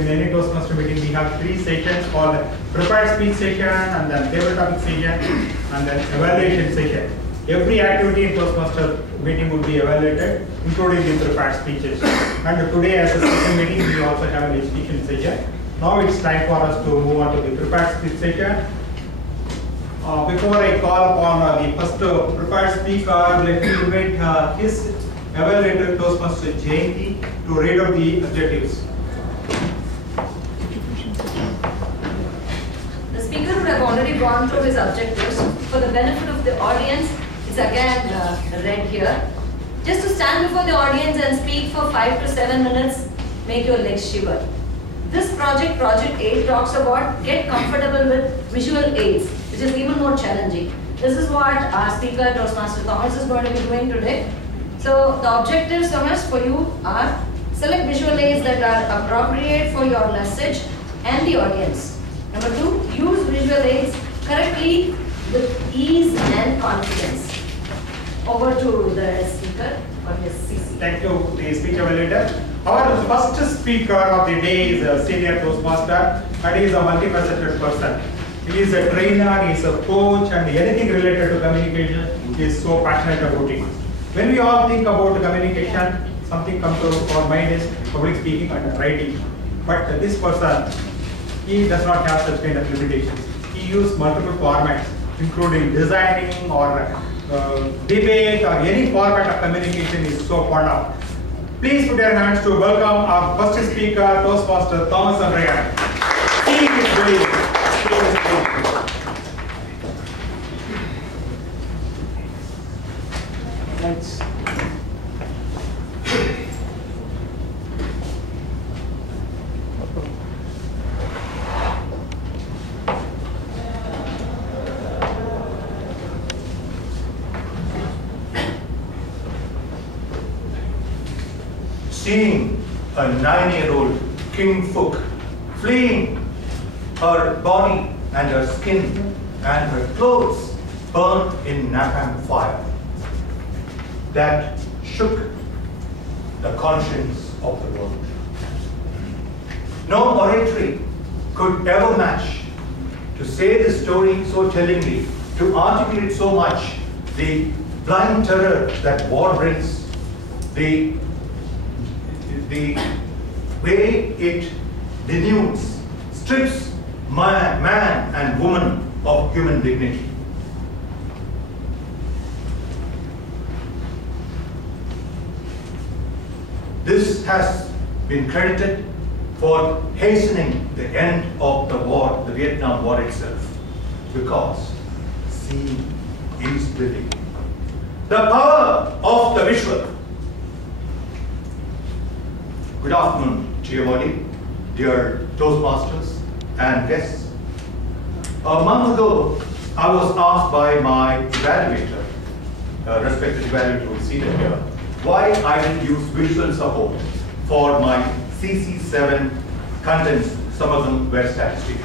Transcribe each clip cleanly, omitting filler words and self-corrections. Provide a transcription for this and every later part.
in any Toastmaster meeting, we have 3 sessions called prepared speech session, and then table topic session, and then evaluation session. Every activity in Toastmaster meeting would be evaluated, including the prepared speeches. And today, as a second meeting, we also have an education session. Now it's time for us to move on to the prepared speech session. Before I call upon the first prepared speaker, let me invite his evaluator Toastmaster Jayanti to read out the objectives. The speaker would have already gone through his objectives. For the benefit of the audience, it's again read here. Just to stand before the audience and speak for 5 to 7 minutes, make your legs shiver. This project, Project 8, talks about get comfortable with visual aids, which is even more challenging. This is what our speaker, Toastmaster Thomas, is going to be doing today. So the objectives, Thomas, for you are select visual aids that are appropriate for your message and the audience. Number 2, use visual aids correctly with ease and confidence. Over to the speaker for his CC. Thank you, the speech evaluator. Our first speaker of the day is a senior Toastmaster, and he is a multifaceted person. He is a trainer, he is a coach, and anything related to communication, he is so passionate about it. When we all think about communication, something comes to our mind is public speaking and writing. But this person, he does not have such kind of limitations. He uses multiple formats, including designing or debate or any format of communication is so fond of. Please put your hands to welcome our first speaker, Toastmaster Thomas Andrea. He is brilliant. Thanks. Seeing a 9-year-old King Fook fleeing, her body and her skin and her clothes burned in napalm fire, that shook the conscience of the world. No oratory could ever match to say the story so tellingly, to articulate so much the blind terror that war brings, the way it denudes, strips man and woman of human dignity. This has been credited for hastening the end of the war, the Vietnam War itself, because seeing is believing. The power of the visual. Good afternoon, dear body, dear Toastmasters and guests. A month ago, I was asked by my evaluator, respected evaluator who is seated here, why I didn't use visual support for my CC7 contents. Some of them were statistical.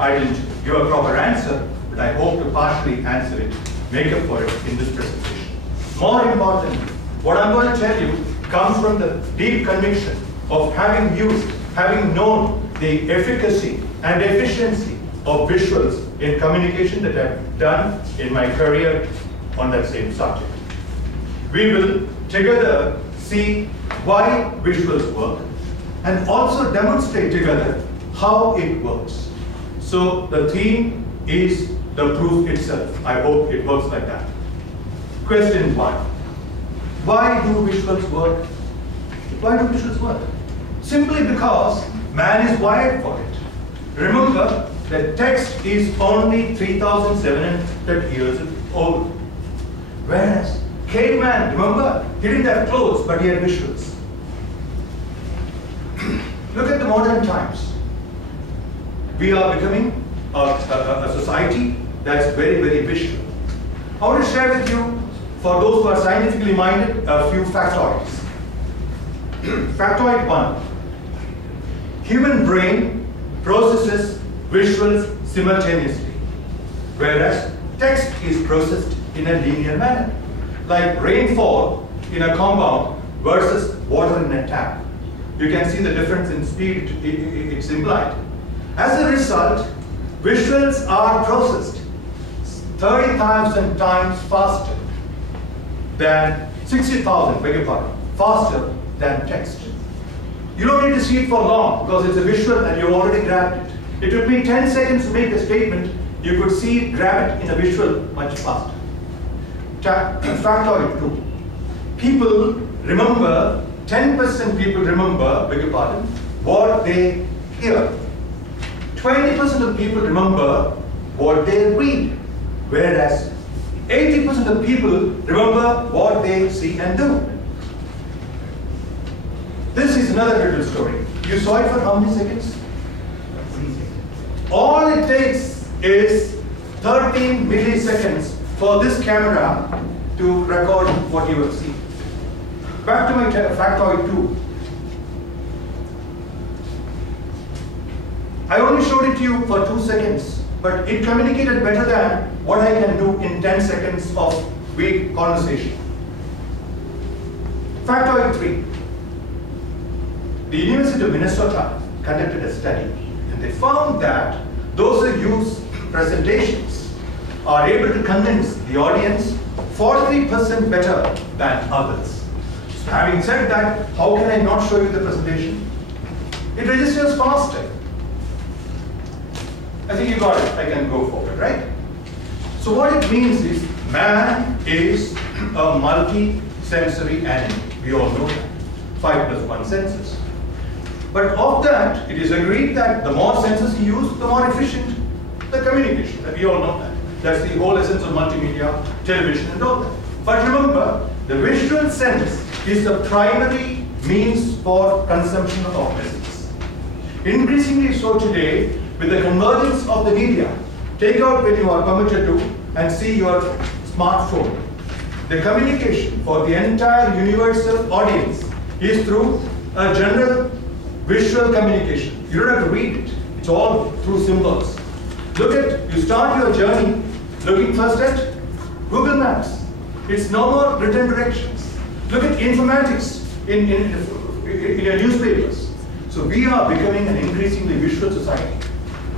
I didn't give a proper answer, but I hope to partially answer it, make up for it in this presentation. More importantly, what I'm going to tell you comes from the deep conviction of having used, having known the efficacy and efficiency of visuals in communication that I've done in my career on that same subject. We will together see why visuals work and also demonstrate together how it works. So the theme is the proof itself. I hope it works like that. Question 1. Why do visuals work? Why do visuals work? Simply because man is wired for it. Remember that text is only 3,700 years old. Whereas caveman, remember, he didn't have clothes, but he had visuals. Look at the modern times. We are becoming a society that's very, very visual. I want to share with you, for those who are scientifically minded, a few factoids. Factoid 1. Human brain processes visuals simultaneously, whereas text is processed in a linear manner, like rainfall in a compound versus water in a tap. you can see the difference in speed it's implied. As a result, visuals are processed 30,000 times faster than 60,000, beg your pardon, faster than text. You don't need to see it for long because it's a visual and you already grabbed it. It would be 10 seconds to make a statement. You could see it, grab it in a visual much faster. Factoid 2. People remember, 10% people remember, beg your pardon, what they hear. 20% of people remember what they read, whereas 80% of people remember what they see and do. This is another little story. You saw it for how many seconds? All it takes is 13 milliseconds for this camera to record what you have seen. Back to my factoid 2. I only showed it to you for 2 seconds, but it communicated better than what I can do in 10 seconds of weak conversation. Factoid 3. The University of Minnesota conducted a study, and they found that those who use presentations are able to convince the audience 43% better than others. So having said that, how can I not show you the presentation? It registers faster. I think you got it. I can go forward, right? So what it means is, man is a multi-sensory animal. We all know that. 5 + 1 senses. But of that, it is agreed that the more senses you use, the more efficient the communication. We all know that. That's the whole essence of multimedia, television and all that. But remember, the visual sense is the primary means for consumption of messages. Increasingly so today, with the convergence of the media, take out when you are permitted to and see your smartphone. The communication for the entire universal audience is through a general visual communication. You don't have to read it. It's all through symbols. You start your journey looking first at Google Maps. It's no more written directions. Look at informatics in your newspapers. So we are becoming an increasingly visual society.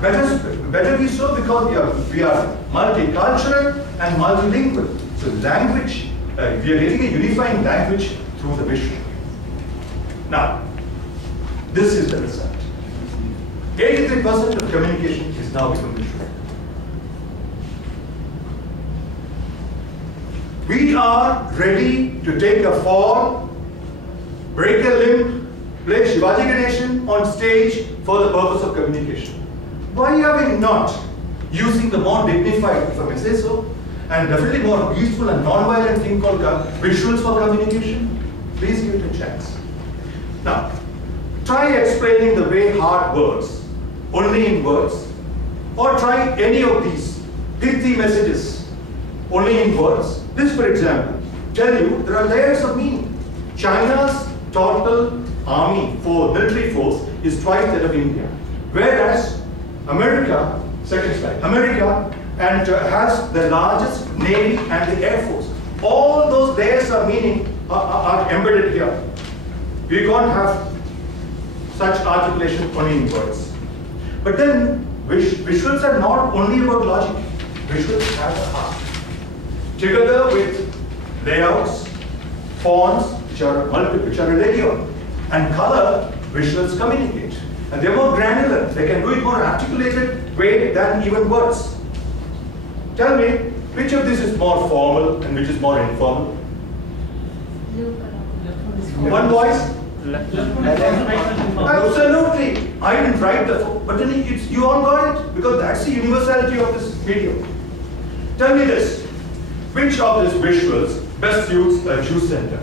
Better be so because we are multicultural and multilingual. So language, we are getting a unifying language through the visual. Now, this is the result. 83% of communication is now become visual. We are ready to take a fall, break a limb, play Shivaji Ganeshan on stage for the purpose of communication. Why are we not using the more dignified, if I may say so, and definitely more useful and non-violent thing called visuals for communication? Please give it a chance. Now, try explaining the way heart works, only in words, or try any of these pithy messages, only in words. This, for example, tell you there are layers of meaning. China's total army military force is twice that of India, whereas America, second slide, America has the largest navy and the air force. All those layers of meaning are embedded here. We can't have such articulation only in words. But then visuals are not only about logic. Visuals have a heart. Together with layouts, fonts, which are related on, and color, visuals communicate. And they're more granular. They can do it more articulated way than even words. Tell me, which of this is more formal and which is more informal? One voice? Absolutely. I didn't write but then you all got it, because that's the universality of this medium. Tell me this, which of these visuals best suits a juice center?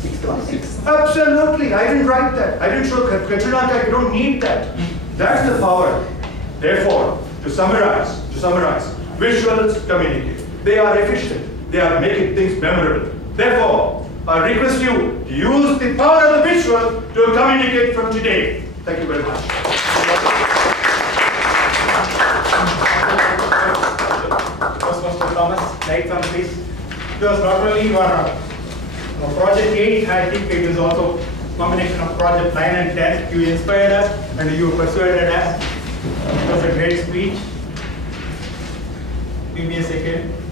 6. Absolutely, I didn't write that. I didn't show Katrina, you don't need that. That's the power. Therefore, to summarize, visuals communicate. They are efficient. They are making things memorable. Therefore, I request you to use the power of the visual to communicate from today. Thank you very much. Mr. Thomas, lights on please. It was not only your Project 8, I think it is also combination of project 9 and 10. You inspired us and you persuaded us. It was a great speech. Give me a second.